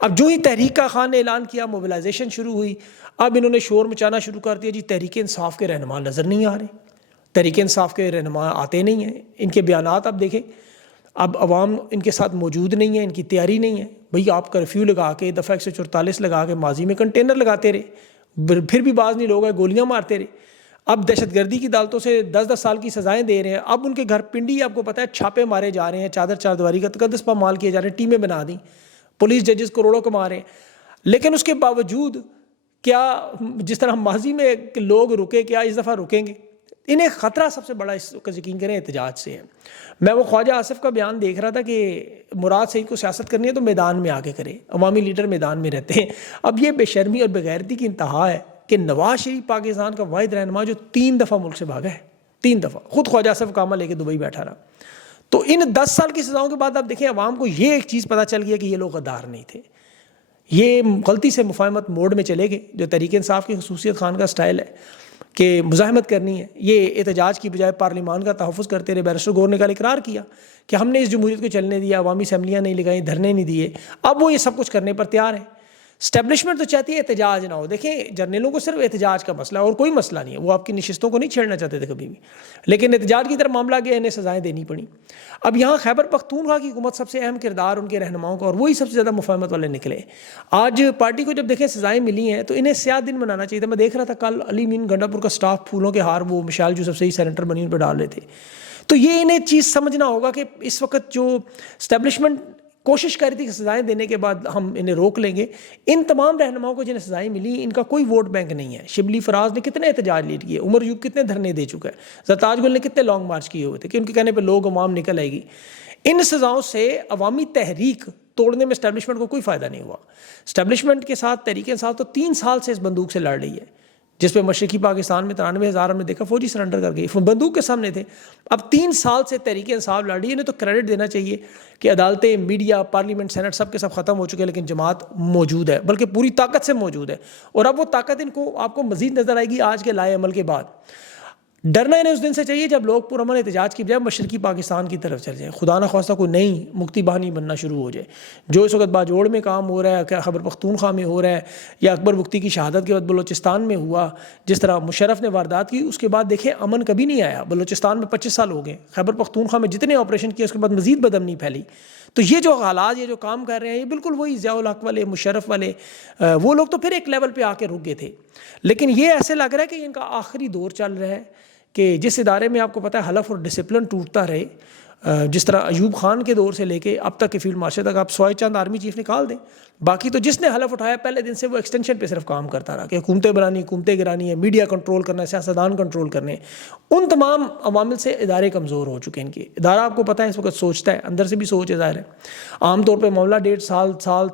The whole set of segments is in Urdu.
اب جو ہی تحریک کا خان نے اعلان کیا، موبلائزیشن شروع ہوئی، اب انہوں نے شور مچانا شروع کر دیا، جی تحریک انصاف کے رہنما نظر نہیں آ رہے، تحریک انصاف کے رہنما آتے نہیں ہیں، ان کے بیانات آپ دیکھیں، اب عوام ان کے ساتھ موجود نہیں ہے، ان کی تیاری نہیں ہے. بھئی آپ کرفیو لگا کے، دفعہ 144 لگا کے ماضی میں کنٹینر لگاتے رہے، پھر بھی بعض نہیں لوگ ہیں گولیاں مارتے رہے. اب دہشت گردی کی عدالتوں سے 10-10 سال کی سزائیں دے رہے ہیں. اب ان کے گھر پنڈی آپ کو پتہ ہے چھاپے مارے جا رہے ہیں، چادر چار دیواری کا تقدس پامال کیے جا رہے ہیں، ٹیمیں بنا دیں، پولیس ججز کروڑوں کما رہے ہیں. لیکن اس کے باوجود کیا جس طرح ماضی میں لوگ رکے، کیا اس دفعہ رکیں گے؟ انہیں خطرہ سب سے بڑا اس کا یقین کریں احتجاج سے ہے. میں وہ خواجہ آصف کا بیان دیکھ رہا تھا کہ مراد سعید کو سیاست کرنی ہے تو میدان میں آ کے کرے، عوامی لیڈر میدان میں رہتے ہیں. اب یہ بے شرمی اور بےغیرتی کی انتہا ہے کہ نواز شریف پاکستان کا واحد رہنما جو 3 دفعہ ملک سے بھاگا ہے، 3 دفعہ، خود خواجہ آصف کامہ لے کے دبئی بیٹھا رہا. تو ان 10 سال کی سزاؤں کے بعد آپ دیکھیں عوام کو یہ ایک چیز پتہ چل گیا کہ یہ لوگ غدار نہیں تھے، یہ غلطی سے مفاہمت موڈ میں چلے گئے، جو تحریک انصاف کی خصوصیت خان کا سٹائل ہے کہ مزاحمت کرنی ہے. یہ احتجاج کی بجائے پارلیمان کا تحفظ کرتے رہے. بیرسٹر گور نے کل اقرار کیا کہ ہم نے اس جمہوریت کو چلنے دیا، عوامی اسمبلیاں نہیں لگائیں، دھرنے نہیں دیے. اب وہ یہ سب کچھ کرنے پر تیار ہیں. اسٹیبلشمنٹ تو چاہتی ہے احتجاج نہ ہو. دیکھیں جرنیلوں کو صرف احتجاج کا مسئلہ ہے اور کوئی مسئلہ نہیں ہے، وہ آپ کی نشستوں کو نہیں چھیڑنا چاہتے تھے کبھی بھی، لیکن احتجاج کی طرف معاملہ گیا، انہیں سزائیں دینی پڑیں. اب یہاں خیبر پختونخوا کی حکومت سب سے اہم کردار ان کے رہنماؤں کا، اور وہی سب سے زیادہ مفاہمت والے نکلے. آج پارٹی کو جب دیکھیں سزائیں ملی ہیں تو انہیں سیاہ دن منانا چاہیے تھا. میں دیکھ رہا تھا کل علی مین گنڈا پور کا سٹاف پھولوں کے ہار وہ مشال یوسف سے ہی سینیٹر بنی ان پہ ڈال رہے تھے. تو یہ انہیں چیز سمجھنا ہوگا کہ اس وقت جو اسٹیبلشمنٹ کوشش کر رہی تھی کہ سزائیں دینے کے بعد ہم انہیں روک لیں گے، ان تمام رہنماؤں کو جنہیں سزائیں ملی ان کا کوئی ووٹ بینک نہیں ہے. شبلی فراز نے کتنے احتجاج لیڈ کیے، عمر یوب کتنے دھرنے دے چکا ہے، زرتاج گل نے کتنے لانگ مارچ کیے ہوئے تھے کہ ان کے کہنے پہ لوگ عوام نکل آئے گی. ان سزاؤں سے عوامی تحریک توڑنے میں اسٹیبلشمنٹ کو کوئی فائدہ نہیں ہوا. اسٹیبلشمنٹ کے ساتھ تحریک انصاف تو 3 سال سے اس بندوق سے لڑ رہی ہے، جس پہ مشرقی پاکستان میں 93,000 ہم نے دیکھا فوجی سرنڈر کر گئی، بندوق کے سامنے تھے. اب 3 سال سے تحریک انصاف لڑ رہی ہے. انہیں تو کریڈٹ دینا چاہیے کہ عدالتیں، میڈیا، پارلیمنٹ، سینٹ سب کے سب ختم ہو چکے ہیں، لیکن جماعت موجود ہے، بلکہ پوری طاقت سے موجود ہے. اور اب وہ طاقت ان کو آپ کو مزید نظر آئے گی آج کے لائے عمل کے بعد. ڈرنا انہیں اس دن سے چاہیے جب لوگ پرامن احتجاج کی بجائے مشرقی پاکستان کی طرف چل جائیں، خدا نہ خواستہ کوئی نئی مکتی بہانی بننا شروع ہو جائے. جو اس وقت باجوڑ میں کام ہو رہا ہے، کیا خیبر پختونخوا میں ہو رہا ہے، یا اکبر بگٹی کی شہادت کے بعد بلوچستان میں ہوا، جس طرح مشرف نے واردات کی، اس کے بعد دیکھیں امن کبھی نہیں آیا. بلوچستان میں 25 سال ہو گئے، خیبر پختونخوا میں جتنے آپریشن کیے اس کے بعد مزید بدامنی پھیلی. تو یہ جو حالات، یہ جو کام کر رہے ہیں، یہ بالکل وہی ضیاء الحق والے، مشرف والے، وہ لوگ تو پھر ایک لیول پہ آ کے رک گئے تھے. لیکن یہ ایسے لگ رہا ہے کہ ان کا آخری دور چل رہا ہے کہ جس ادارے میں آپ کو پتہ ہے حلف اور ڈسپلن ٹوٹتا رہے، جس طرح ایوب خان کے دور سے لے کے اب تک کے فیلڈ مارشل تک آپ سوائے چند آرمی چیف نکال دیں، باقی تو جس نے حلف اٹھایا پہلے دن سے وہ ایکسٹینشن پہ صرف کام کرتا رہا کہ حکومتیں بنانی، حکومتیں گرانی ہے، میڈیا کنٹرول کرنا ہے، سیاستدان کنٹرول کرنے. ان تمام عوامل سے ادارے کمزور ہو چکے ہیں. ان کے ادارہ آپ کو پتہ ہے اس وقت سوچتا ہے، اندر سے بھی سوچ ہے ظاہر ہے. عام طور پہ معاملہ 1.5 سال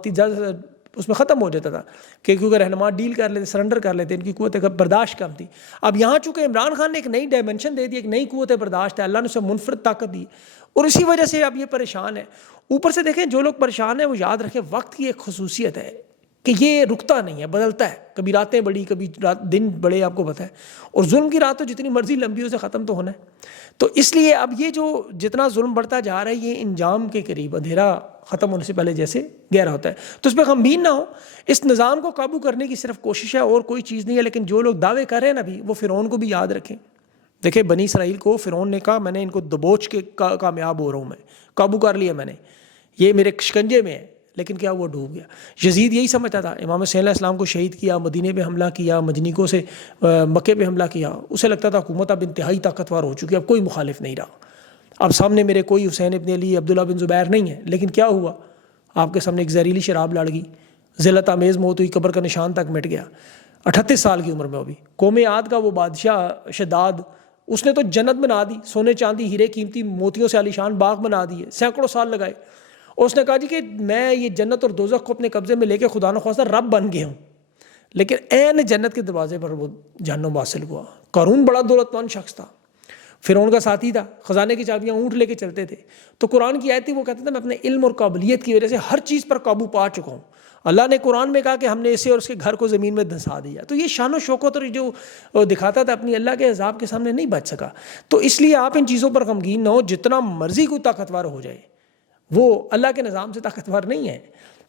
اس میں ختم ہو جاتا تھا کہ کیونکہ رہنما ڈیل کر لیتے، سرنڈر کر لیتے، ان کی قوت برداشت کم تھی. اب یہاں چونکہ عمران خان نے ایک نئی ڈائمنشن دے دی، ایک نئی قوت برداشت ہے، اللہ نے اسے منفرد طاقت دی، اور اسی وجہ سے اب یہ پریشان ہے. اوپر سے دیکھیں جو لوگ پریشان ہیں وہ یاد رکھیں وقت کی ایک خصوصیت ہے کہ یہ رکتا نہیں ہے، بدلتا ہے. کبھی راتیں بڑی، کبھی دن بڑے، آپ کو پتہ ہے. اور ظلم کی رات تو جتنی مرضی لمبی اسے ختم تو ہونا ہے. تو اس لیے اب یہ جو جتنا ظلم بڑھتا جا رہا ہے، یہ انجام کے قریب، اندھیرا ختم ہونے سے پہلے جیسے گہرا ہوتا ہے. تو اس پہ غمگین نہ ہو. اس نظام کو قابو کرنے کی صرف کوشش ہے اور کوئی چیز نہیں ہے. لیکن جو لوگ دعوے کر رہے ہیں نا ابھی، وہ فرعون کو بھی یاد رکھیں. دیکھیں بنی اسرائیل کو فرعون نے کہا میں نے ان کو دبوچ کے کامیاب ہو رہا ہوں، میں قابو کر لیا، میں نے، یہ میرے شکنجے میں ہے. لیکن کیا وہ ڈوب گیا. یزید یہی سمجھتا تھا. امام حسین علیہ السلام کو شہید کیا، مدینے پہ حملہ کیا، مجنیکوں سے مکے پہ حملہ کیا. اسے لگتا تھا حکومت اب انتہائی طاقتور ہو چکی ہے، اب کوئی مخالف نہیں رہا، اب سامنے میرے کوئی حسین ابن علی، عبداللہ بن زبیر نہیں ہے. لیکن کیا ہوا؟ آپ کے سامنے ایک زہریلی شراب لڑ گئی، ذلت آمیز موت ہوئی، قبر کا نشان تک مٹ گیا. 38 سال کی عمر میں. ابھی قوم عاد کا وہ بادشاہ شداد، اس نے تو جنت بنا دی، سونے چاندی ہیرے قیمتی موتیوں سے عالیشان باغ بنا دیے، سینکڑوں سال لگائے. اور اس نے کہا جی کہ میں یہ جنت اور دوزخ کو اپنے قبضے میں لے کے خدا نخواستہ رب بن گیا ہوں. لیکن عین جنت کے دروازے پر وہ جہنم حاصل ہوا. قارون بڑا دولت مند شخص تھا، فرعون کا ساتھی تھا، خزانے کی چابیاں اونٹ لے کے چلتے تھے. تو قرآن کی آیت تھی، وہ کہتے تھے میں اپنے علم اور قابلیت کی وجہ سے ہر چیز پر قابو پا چکا ہوں. اللہ نے قرآن میں کہا کہ ہم نے اسے اور اس کے گھر کو زمین میں دھنسا دیا. تو یہ شان و شوکت اور جو دکھاتا تھا اپنی، اللہ کے عذاب کے سامنے نہیں بچ سکا. تو اس لیے آپ ان چیزوں پر غمگین نہ ہو. جتنا مرضی کوئی طاقتور ہو جائے، وہ اللہ کے نظام سے طاقتور نہیں ہے.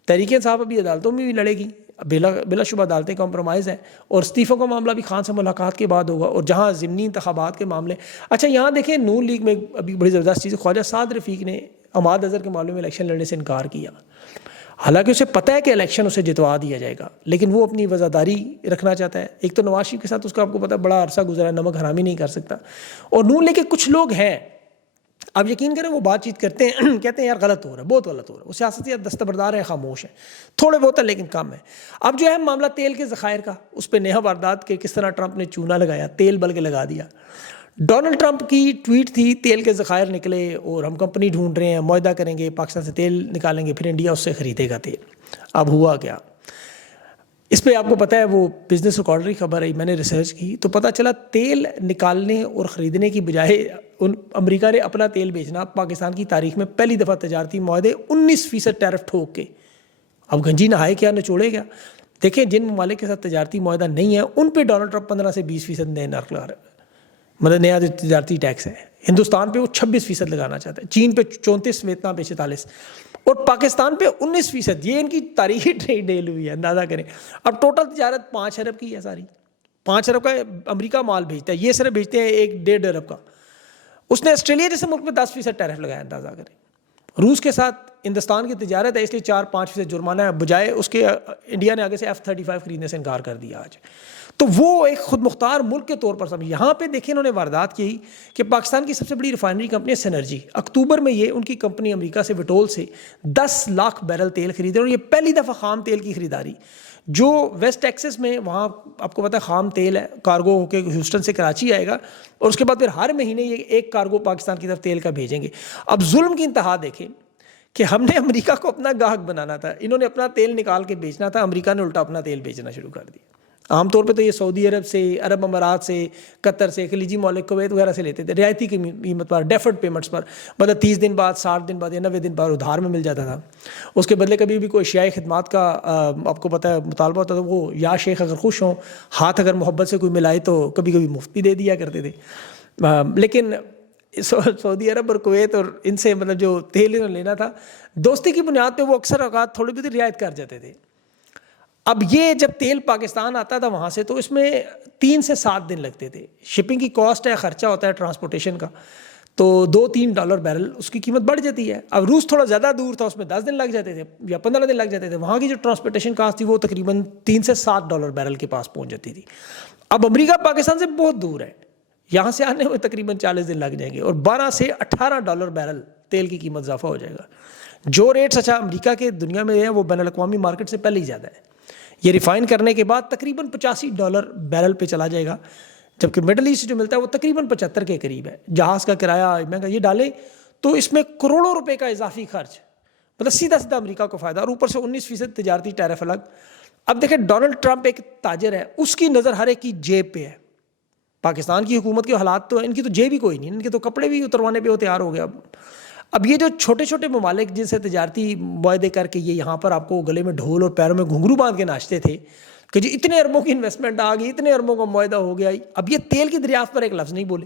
تحریک انصاف ابھی عدالتوں میں بھی لڑے گی، بلا شبہ عدالتیں کمپرومائز ہیں، اور استعفوں کا معاملہ بھی خان سے ملاقات کے بعد ہوگا، اور جہاں ضمنی انتخابات کے معاملے. اچھا یہاں دیکھیں نون لیگ میں ابھی بڑی زبردست چیز، خواجہ سعد رفیق نے عماد اظہر کے معاملے میں الیکشن لڑنے سے انکار کیا، حالانکہ اسے پتہ ہے کہ الیکشن اسے جتوا دیا جائے گا، لیکن وہ اپنی وزاداری رکھنا چاہتا ہے. ایک تو نواز شریف کے ساتھ اس کا آپ کو پتہ ہے بڑا عرصہ گزرا ہے، نمک حرامی نہیں کر سکتا. اور نون لیگ کے کچھ لوگ ہیں، آپ یقین کریں وہ بات چیت کرتے ہیں، کہتے ہیں یار غلط ہو رہا ہے، بہت غلط ہو رہا ہے. وہ سیاستیات دستبردار ہیں، خاموش ہیں، تھوڑے بہت ہیں لیکن کم ہے. اب جو ہے معاملہ تیل کے ذخائر کا، اس پہ نیہا واردات کے کس طرح ٹرمپ نے چونا لگایا، تیل بلکہ لگا دیا. ڈونلڈ ٹرمپ کی ٹویٹ تھی تیل کے ذخائر نکلے اور ہم کمپنی ڈھونڈ رہے ہیں، معاہدہ کریں گے، پاکستان سے تیل نکالیں گے، پھر انڈیا اس سے خریدے گا تیل. اب ہوا کیا اس پہ آپ کو پتہ ہے، وہ بزنس ریکارڈری خبر ہے، میں نے ریسرچ کی تو پتہ چلا تیل نکالنے اور خریدنے کی بجائے امریکہ نے اپنا تیل بیچنا پاکستان کی تاریخ میں پہلی دفعہ تجارتی معاہدے 19% ٹیرف ٹھوک کے. اب گنجی نہائے کیا نچوڑے گیا. دیکھیں جن ممالک کے ساتھ تجارتی معاہدہ نہیں ہے ان پہ ڈونلڈ ٹرمپ 15 سے 20% نئے نرخ لگا رہا ہے، مطلب نیا جو تجارتی ٹیکس ہے. ہندوستان پہ وہ 26% لگانا چاہتا ہے، چین پہ 34، ویتنام پہ 46، اور پاکستان پہ 19%. یہ ان کی تاریخی ٹریڈ ڈیل ہوئی ہے، اندازہ کریں. اب ٹوٹل تجارت 5 ارب کی ہے، ساری 5 ارب کا امریکہ مال بھیجتا ہے، یہ صرف بھیجتے ہیں 1.5 ارب کا. اس نے آسٹریلیا جیسے ملک میں 10% ٹیرف لگایا، اندازہ کریں. روس کے ساتھ ہندوستان کی تجارت ہے، اس لیے 4-5% جرمانہ ہے، بجائے اس کے انڈیا نے آگے سے F-35 خریدنے سے انکار کر دیا آج. تو وہ ایک خود مختار ملک کے طور پر سمجھ. یہاں پہ دیکھیں انہوں نے واردات کی کہ پاکستان کی سب سے بڑی ریفائنری کمپنی ہے سینرجی، اکتوبر میں یہ ان کی کمپنی امریکہ سے وٹول سے 10 لاکھ بیرل تیل خریدے، اور یہ پہلی دفعہ خام تیل کی خریداری جو ویسٹ ٹیکسس میں، وہاں آپ کو پتہ ہے خام تیل ہے، کارگو ہو کے ہیوسٹن سے کراچی آئے گا، اور اس کے بعد پھر ہر مہینے یہ ایک کارگو پاکستان کی طرف تیل کا بھیجیں گے. اب ظلم کی انتہا دیکھیں کہ ہم نے امریکہ کو اپنا گاہک بنانا تھا، انہوں نے اپنا تیل نکال کے بیچنا تھا، امریکہ نے الٹا اپنا تیل بیچنا شروع کر دیا. عام طور پہ تو یہ سعودی عرب سے، عرب امارات سے، قطر سے، خلیجی ممالک کویت وغیرہ سے لیتے تھے رعایتی قیمت پر، ڈیفرڈ پیمنٹس پر، مطلب 30 دن بعد، 60 دن بعد یا 90 دن بعد ادھار میں مل جاتا تھا. اس کے بدلے کبھی بھی کوئی اشیاء خدمات کا آپ کو پتہ ہے مطالبہ ہوتا تھا، وہ یا شیخ اگر خوش ہوں، ہاتھ اگر محبت سے کوئی ملائے تو کبھی کبھی مفت بھی دے دیا کرتے تھے. لیکن سعودی عرب اور کویت اور ان سے مطلب جو تیل انہوں نے لینا تھا دوستی کی بنیاد پہ، وہ اکثر اوقات تھوڑی بہت رعایت کر جاتے تھے. اب یہ جب تیل پاکستان آتا تھا وہاں سے تو اس میں 3 سے 7 دن لگتے تھے. شپنگ کی کاسٹ ہے، خرچہ ہوتا ہے ٹرانسپورٹیشن کا، تو $2-3 بیرل اس کی قیمت بڑھ جاتی ہے. اب روس تھوڑا زیادہ دور تھا، اس میں 10 دن لگ جاتے تھے یا 15 دن لگ جاتے تھے. وہاں کی جو ٹرانسپورٹیشن کاسٹ تھی وہ تقریباً $3 سے $7 بیرل کے پاس پہنچ جاتی تھی. اب امریکہ پاکستان سے بہت دور ہے، یہاں سے آنے میں تقریباً 40 دن لگ جائیں گے، اور $12 سے $18 بیرل تیل کی قیمت اضافہ ہو جائے گا. جو ریٹس اچھا امریکہ کے دنیا میں ہیں وہ بین الاقوامی مارکیٹ سے پہلے ہی زیادہ ہے. یہ ریفائن کرنے کے بعد تقریباً $85 بیرل پہ چلا جائے گا، جبکہ مڈل ایسٹ جو ملتا ہے وہ تقریباً 75 کے قریب ہے. جہاز کا کرایہ مہنگا، یہ ڈالیں تو اس میں کروڑوں روپے کا اضافی خرچ، مطلب سیدھا امریکہ کو فائدہ، اور اوپر سے 19% تجارتی ٹیرف الگ. اب دیکھیں ڈونلڈ ٹرمپ ایک تاجر ہے، اس کی نظر ہر ایک کی جیب پہ ہے. پاکستان کی حکومت کے حالات تو ان کی تو جیب ہی کوئی نہیں، ان کے تو کپڑے بھی اتروانے پہ وہ تیار ہو گیا. اب یہ جو چھوٹے چھوٹے ممالک جن سے تجارتی معاہدے کر کے یہ یہاں پر آپ کو گلے میں ڈھول اور پیروں میں گھنگرو باندھ کے ناچتے تھے کہ جی اتنے اربوں کی انویسٹمنٹ آ گئی، اتنے اربوں کا معاہدہ ہو گیا، اب یہ تیل کی دریافت پر ایک لفظ نہیں بولے،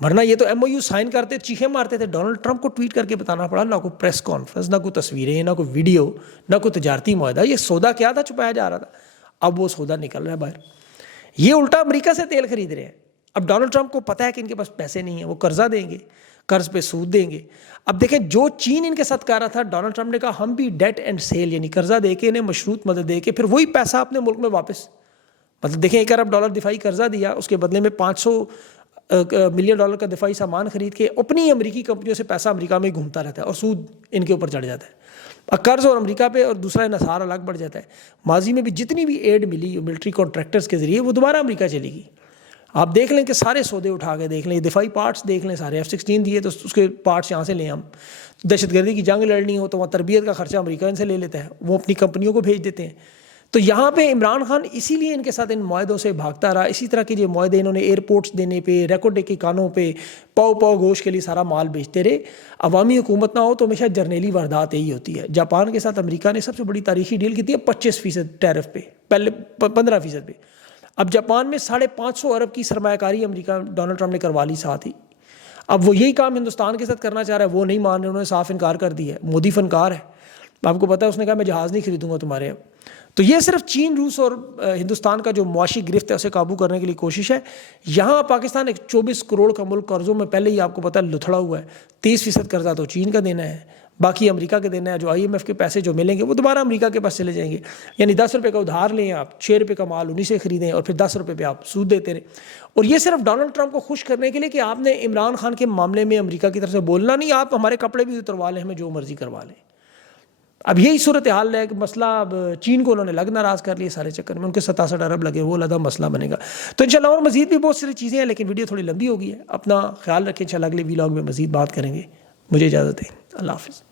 ورنہ یہ تو MOU سائن کرتے چیخیں مارتے تھے. ڈونلڈ ٹرمپ کو ٹویٹ کر کے بتانا پڑا، نہ کوئی پریس کانفرنس، نہ کوئی تصویریں، نہ کوئی ویڈیو، نہ کوئی تجارتی معاہدہ. یہ سودا کیا تھا چھپایا جا رہا تھا، اب وہ سودا نکل رہا ہے باہر. یہ الٹا امریکہ سے تیل خرید رہے ہیں. اب ڈونلڈ ٹرمپ کو پتہ ہے کہ ان کے پاس پیسے نہیں ہیں، وہ قرضہ دیں گے، قرض پہ سود دیں گے. اب دیکھیں جو چین ان کے ساتھ کر رہا تھا، ڈونلڈ ٹرمپ نے کہا ہم بھی ڈیٹ اینڈ سیل، یعنی قرضہ دے کے انہیں مشروط مدد دے کے پھر وہی پیسہ اپنے ملک میں واپس، مطلب دیکھیں $1 ارب دفاعی قرضہ دیا، اس کے بدلے میں $500 ملین کا دفاعی سامان خرید کے اپنی امریکی کمپنیوں سے پیسہ امریکہ میں گھومتا رہتا ہے، اور سود ان کے اوپر چڑھ جاتا ہے. قرض اور امریکہ پہ اور دوسرا انحصار الگ بڑھ جاتا ہے. ماضی میں بھی جتنی بھی ایڈ ملی ملٹری کانٹریکٹرز کے ذریعے وہ دوبارہ امریکہ چلی گئی. آپ دیکھ لیں کہ سارے سودے اٹھا کے دیکھ لیں، دفاعی پارٹس دیکھ لیں، سارے F-16 دیے تو اس کے پارٹس یہاں سے لیں. ہم دہشت گردی کی جنگ لڑنی ہو تو وہاں تربیت کا خرچہ امریکہ ان سے لے لیتا ہے، وہ اپنی کمپنیوں کو بھیج دیتے ہیں. تو یہاں پہ عمران خان اسی لیے ان کے ساتھ ان معاہدوں سے بھاگتا رہا. اسی طرح کے جو معاہدے انہوں نے ایئرپورٹس دینے پہ، ریکارڈ کے کانوں پہ، پاؤ گوشت کے لیے سارا مال بیچتے رہے. عوامی حکومت نہ ہو تو ہمیشہ جرنیلی واردات یہی ہوتی ہے. جاپان کے ساتھ امریکہ نے سب سے بڑی تاریخی ڈیل کی تھی 25% ٹیرف پہ، پہلے 15% پہ. اب جاپان میں 550 ارب کی سرمایہ کاری امریکہ ڈونلڈ ٹرمپ نے کروا لی ساتھ ہی. اب وہ یہی کام ہندوستان کے ساتھ کرنا چاہ رہا ہے، وہ نہیں مان رہے، انہوں نے صاف انکار کر دیا ہے. مودی فنکار ہے. آپ کو پتا ہے اس نے کہا میں جہاز نہیں خریدوں گا تمہارے اب. تو یہ صرف چین، روس اور ہندوستان کا جو معاشی گرفت ہے اسے قابو کرنے کے لیے کوشش ہے. یہاں پاکستان ایک 24 کروڑ کا ملک قرضوں میں پہلے ہی آپ کو پتا ہے لتھڑا ہوا ہے. 30% قرضہ تو چین کا دینا ہے، باقی امریکہ کے دینا ہے. جو IMF کے پیسے جو ملیں گے وہ دوبارہ امریکہ کے پاس چلے جائیں گے. یعنی 10 روپے کا ادھار لیں آپ، 6 روپے کا مال انہیں سے خریدیں اور پھر 10 روپے پہ آپ سود دیتے رہیں. اور یہ صرف ڈونلڈ ٹرمپ کو خوش کرنے کے لیے کہ آپ نے عمران خان کے معاملے میں امریکہ کی طرف سے بولنا نہیں، آپ ہمارے کپڑے بھی اتروا لیں، ہمیں جو مرضی کروا لیں. اب یہی صورتحال ہے کہ مسئلہ اب چین کو انہوں نے لگ ناراض کر لیے سارے چکر میں، ان کے 67 ارب لگے، وہ علیحدہ مسئلہ بنے گا. تو انشاءاللہ اور مزید بھی بہت ساری چیزیں ہیں، لیکن ویڈیو تھوڑی لمبی ہو گئی ہے. اپنا خیال رکھیں، انشاءاللہ اگلے ویلاگ میں مزید بات کریں گے. مجھے اجازت ہے، اللہ حافظ.